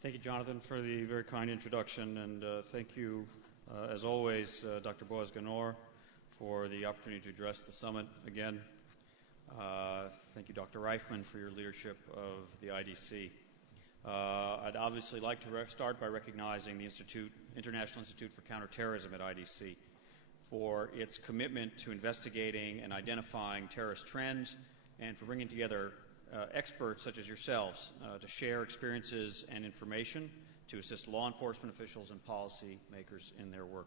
Thank you, Jonathan, for the very kind introduction, and thank you, as always, Dr. Boaz Ganor, for the opportunity to address the summit again. Thank you, Dr. Reichman, for your leadership of the IDC. I'd obviously like to start by recognizing the International Institute for Counter-Terrorism at IDC for its commitment to investigating and identifying terrorist trends and for bringing together experts such as yourselves to share experiences and information to assist law enforcement officials and policy makers in their work.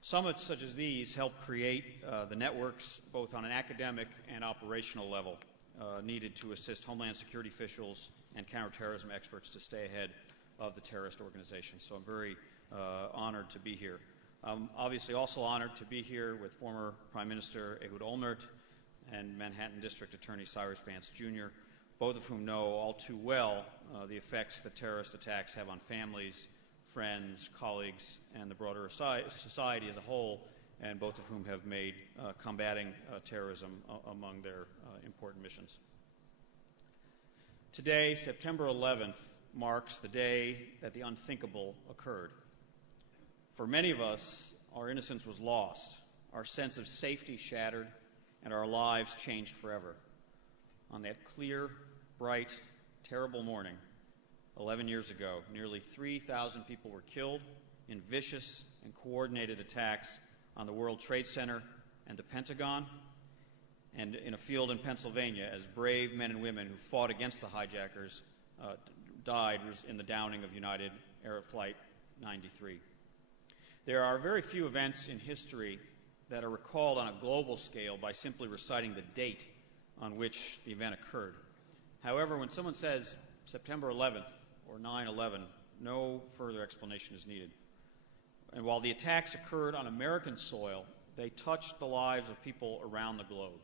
Summits such as these help create the networks both on an academic and operational level needed to assist Homeland Security officials and counterterrorism experts to stay ahead of the terrorist organization. So I'm very honored to be here. I'm obviously also honored to be here with former Prime Minister Ehud Olmert and Manhattan District Attorney Cyrus Vance Jr., both of whom know all too well the effects that terrorist attacks have on families, friends, colleagues, and the broader society as a whole, and both of whom have made combating terrorism among their important missions. Today, September 11th, marks the day that the unthinkable occurred. For many of us, our innocence was lost, our sense of safety shattered, and our lives changed forever. On that clear, bright, terrible morning, 11 years ago, nearly 3,000 people were killed in vicious and coordinated attacks on the World Trade Center and the Pentagon, and in a field in Pennsylvania as brave men and women who fought against the hijackers died in the downing of United Air Flight 93. There are very few events in history that are recalled on a global scale by simply reciting the date on which the event occurred. However, when someone says September 11th or 9/11, no further explanation is needed. And while the attacks occurred on American soil, they touched the lives of people around the globe.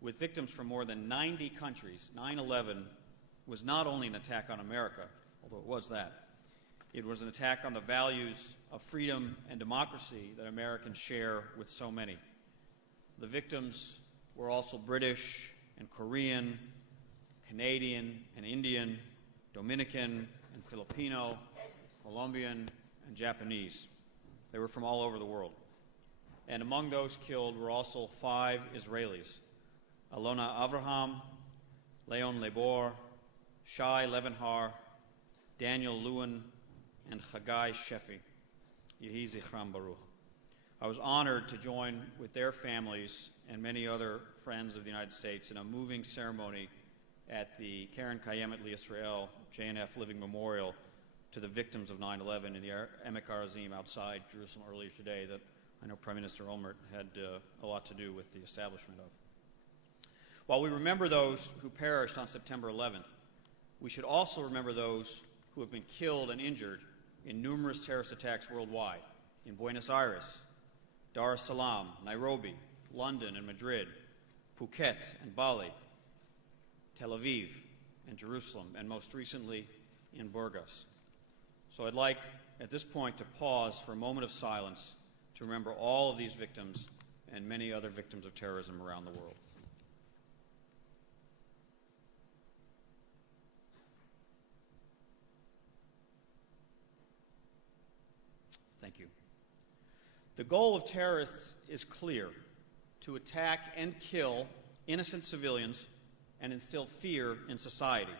With victims from more than 90 countries, 9/11 was not only an attack on America, although it was that. It was an attack on the values of freedom and democracy that Americans share with so many. The victims were also British and Korean, Canadian and Indian, Dominican and Filipino, Colombian and Japanese. They were from all over the world. And among those killed were also 5 Israelis: Alona Avraham, Leon Lebor, Shai Levenhar, Daniel Lewin, and Chagai Shefi. Yehi Zichram Baruch. I was honored to join with their families and many other friends of the United States in a moving ceremony at the Karen Kayemet L'Yisrael JNF Living Memorial to the victims of 9/11 in the Emek Arazim outside Jerusalem earlier today that I know Prime Minister Olmert had a lot to do with the establishment of. While we remember those who perished on September 11th, we should also remember those who have been killed and injured in numerous terrorist attacks worldwide, in Buenos Aires, Dar es Salaam, Nairobi, London and Madrid, Phuket and Bali, Tel Aviv and Jerusalem, and most recently in Burgos. So I'd like, at this point, to pause for a moment of silence to remember all of these victims and many other victims of terrorism around the world. Thank you. The goal of terrorists is clear: to attack and kill innocent civilians and instill fear in society.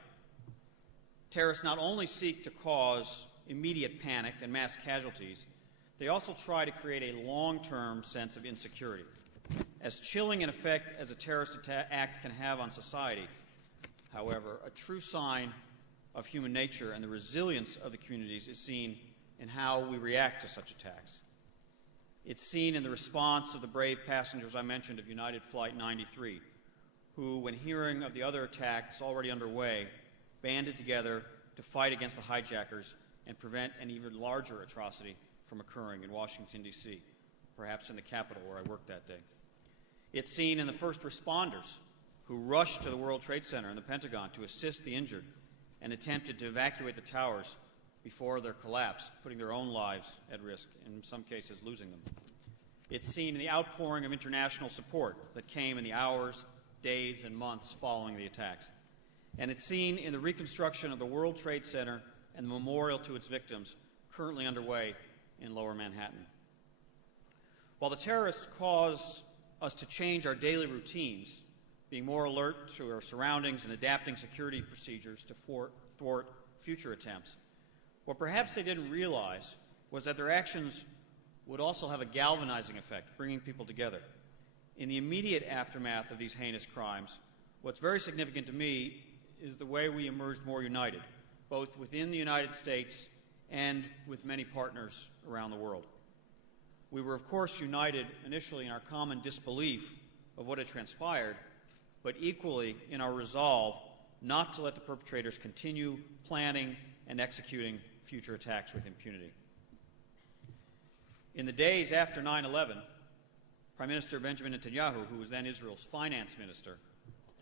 Terrorists not only seek to cause immediate panic and mass casualties, they also try to create a long-term sense of insecurity. As chilling an effect as a terrorist act can have on society, however, a true sign of human nature and the resilience of the communities is seen in how we react to such attacks. It's seen in the response of the brave passengers I mentioned of United Flight 93, who, when hearing of the other attacks already underway, banded together to fight against the hijackers and prevent an even larger atrocity from occurring in Washington, D.C., perhaps in the Capitol where I worked that day. It's seen in the first responders who rushed to the World Trade Center and the Pentagon to assist the injured and attempted to evacuate the towers before their collapse, putting their own lives at risk, and in some cases losing them. It's seen in the outpouring of international support that came in the hours, days, and months following the attacks. And it's seen in the reconstruction of the World Trade Center and the memorial to its victims currently underway in Lower Manhattan. While the terrorists caused us to change our daily routines, being more alert to our surroundings and adapting security procedures to thwart future attempts, what perhaps they didn't realize was that their actions would also have a galvanizing effect, bringing people together. In the immediate aftermath of these heinous crimes, what's very significant to me is the way we emerged more united, both within the United States and with many partners around the world. We were, of course, united initially in our common disbelief of what had transpired, but equally in our resolve not to let the perpetrators continue planning and executing future attacks with impunity. In the days after 9/11, Prime Minister Benjamin Netanyahu, who was then Israel's finance minister,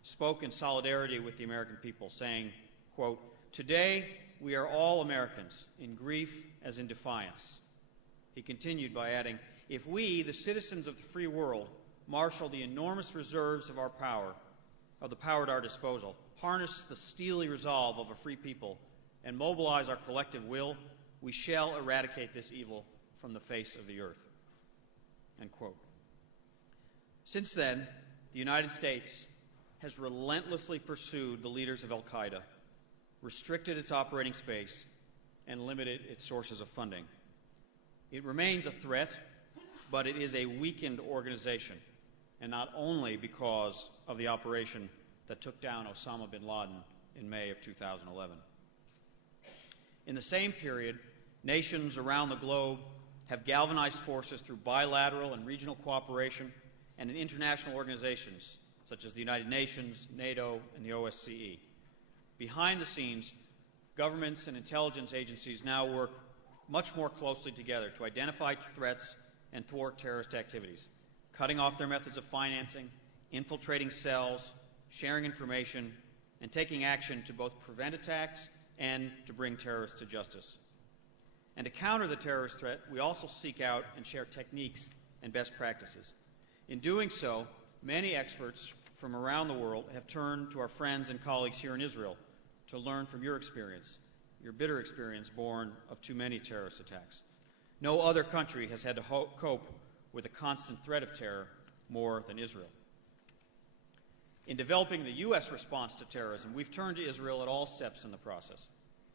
spoke in solidarity with the American people, saying, quote, "Today we are all Americans, in grief as in defiance." He continued by adding, "If we, the citizens of the free world, marshal the enormous reserves of the power at our disposal, harness the steely resolve of a free people, and mobilize our collective will, we shall eradicate this evil from the face of the earth." End quote. Since then, the United States has relentlessly pursued the leaders of al-Qaeda, restricted its operating space, and limited its sources of funding. It remains a threat, but it is a weakened organization, and not only because of the operation that took down Osama bin Laden in May of 2011. In the same period, nations around the globe have galvanized forces through bilateral and regional cooperation and in international organizations such as the United Nations, NATO, and the OSCE. Behind the scenes, governments and intelligence agencies now work much more closely together to identify threats and thwart terrorist activities, cutting off their methods of financing, infiltrating cells, sharing information, and taking action to both prevent attacks and to bring terrorists to justice. And to counter the terrorist threat, we also seek out and share techniques and best practices. In doing so, many experts from around the world have turned to our friends and colleagues here in Israel to learn from your experience, your bitter experience born of too many terrorist attacks. No other country has had to cope with the constant threat of terror more than Israel. In developing the U.S. response to terrorism, we've turned to Israel at all steps in the process.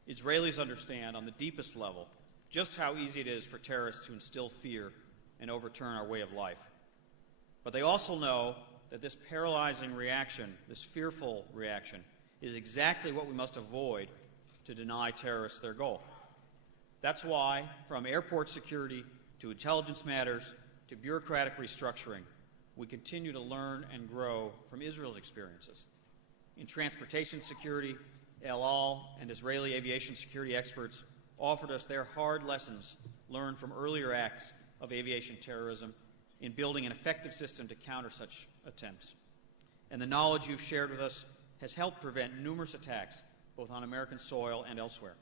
Israelis understand on the deepest level just how easy it is for terrorists to instill fear and overturn our way of life. But they also know that this paralyzing reaction, this fearful reaction, is exactly what we must avoid to deny terrorists their goal. That's why, from airport security to intelligence matters to bureaucratic restructuring, we continue to learn and grow from Israel's experiences. In transportation security, El Al and Israeli aviation security experts offered us their hard lessons learned from earlier acts of aviation terrorism in building an effective system to counter such attempts. And the knowledge you've shared with us has helped prevent numerous attacks, both on American soil and elsewhere.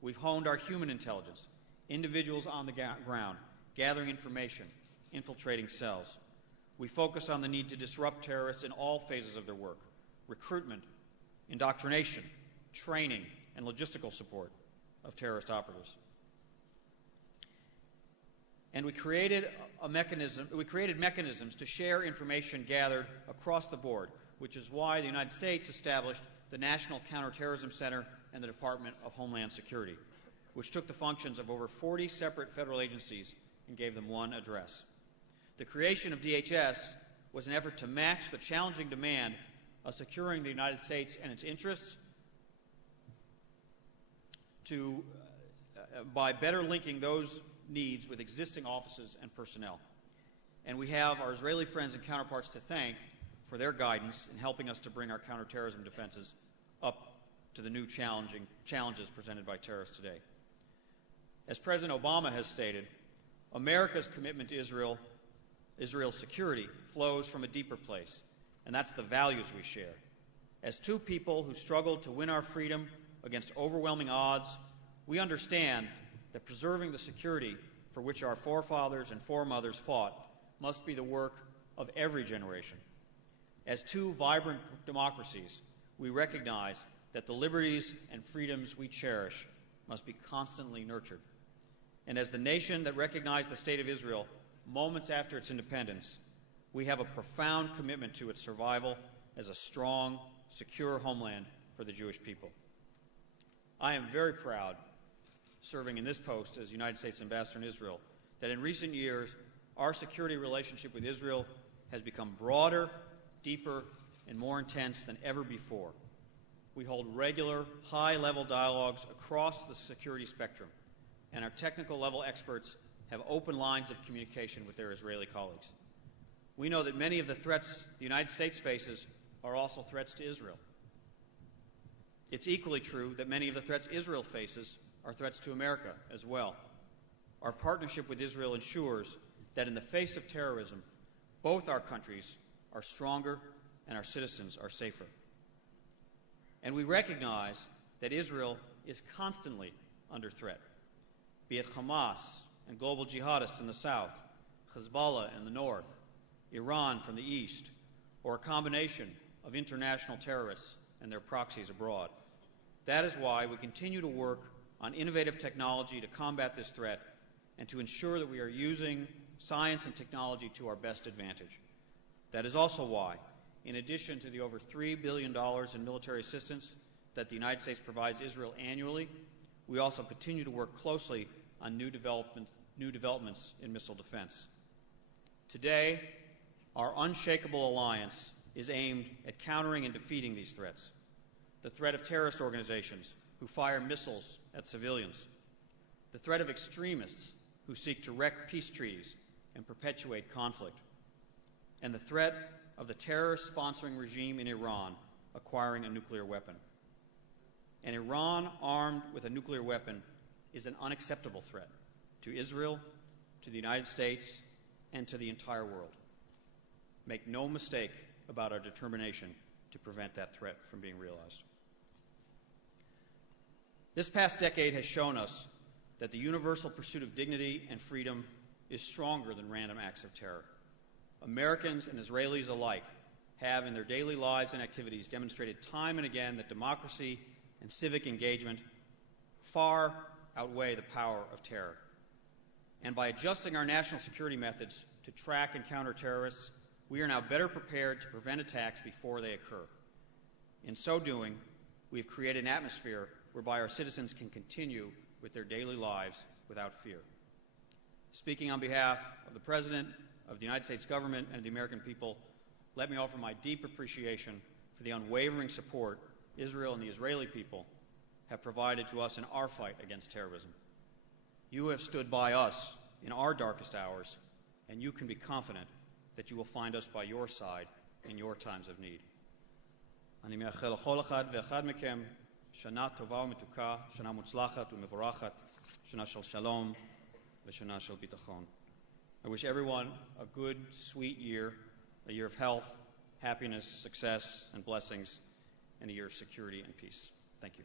We've honed our human intelligence, individuals on the ground, gathering information, infiltrating cells. We focus on the need to disrupt terrorists in all phases of their work: recruitment, indoctrination, training, and logistical support of terrorist operatives. And we created mechanisms to share information gathered across the board, which is why the United States established the National Counter-Terrorism Center and the Department of Homeland Security, which took the functions of over 40 separate federal agencies and gave them one address. The creation of DHS was an effort to match the challenging demand of securing the United States and its interests by better linking those needs with existing offices and personnel. And we have our Israeli friends and counterparts to thank for their guidance in helping us to bring our counterterrorism defenses up to the new challenges presented by terrorists today. As President Obama has stated, America's commitment to Israel's security flows from a deeper place, and that's the values we share. As two people who struggled to win our freedom against overwhelming odds, we understand that preserving the security for which our forefathers and foremothers fought must be the work of every generation. As two vibrant democracies, we recognize that the liberties and freedoms we cherish must be constantly nurtured. And as the nation that recognized the State of Israel moments after its independence, we have a profound commitment to its survival as a strong, secure homeland for the Jewish people. I am very proud, serving in this post as United States Ambassador in Israel, that in recent years our security relationship with Israel has become broader, deeper, and more intense than ever before. We hold regular, high-level dialogues across the security spectrum, and our technical-level experts have open lines of communication with their Israeli colleagues. We know that many of the threats the United States faces are also threats to Israel. It's equally true that many of the threats Israel faces are threats to America as well. Our partnership with Israel ensures that in the face of terrorism, both our countries are stronger and our citizens are safer. And we recognize that Israel is constantly under threat, be it Hamas and global jihadists in the south, Hezbollah in the north, Iran from the east, or a combination of international terrorists and their proxies abroad. That is why we continue to work on innovative technology to combat this threat and to ensure that we are using science and technology to our best advantage. That is also why, in addition to the over $3 billion in military assistance that the United States provides Israel annually, we also continue to work closely on new developments in missile defense. Today, our unshakable alliance is aimed at countering and defeating these threats. The threat of terrorist organizations who fire missiles at civilians, the threat of extremists who seek to wreck peace treaties and perpetuate conflict, and the threat of the terrorist-sponsoring regime in Iran acquiring a nuclear weapon. An Iran armed with a nuclear weapon is an unacceptable threat to Israel, to the United States, and to the entire world. Make no mistake about our determination to prevent that threat from being realized. This past decade has shown us that the universal pursuit of dignity and freedom is stronger than random acts of terror. Americans and Israelis alike have, in their daily lives and activities, demonstrated time and again that democracy and civic engagement far outweigh the power of terror. And by adjusting our national security methods to track and counter terrorists, we are now better prepared to prevent attacks before they occur. In so doing, we have created an atmosphere whereby our citizens can continue with their daily lives without fear. Speaking on behalf of the President, of the United States government, and of the American people, let me offer my deep appreciation for the unwavering support Israel and the Israeli people have provided to us in our fight against terrorism. You have stood by us in our darkest hours, and you can be confident that you will find us by your side in your times of need. אני מאחל לכל אחד ואחד מכם שנה טובה ומתוקה, שנה מוצלחת ומבורכת, שנה של שלום ושנה של ביטחון. I wish everyone a good, sweet year, a year of health, happiness, success, and blessings, and a year of security and peace. Thank you.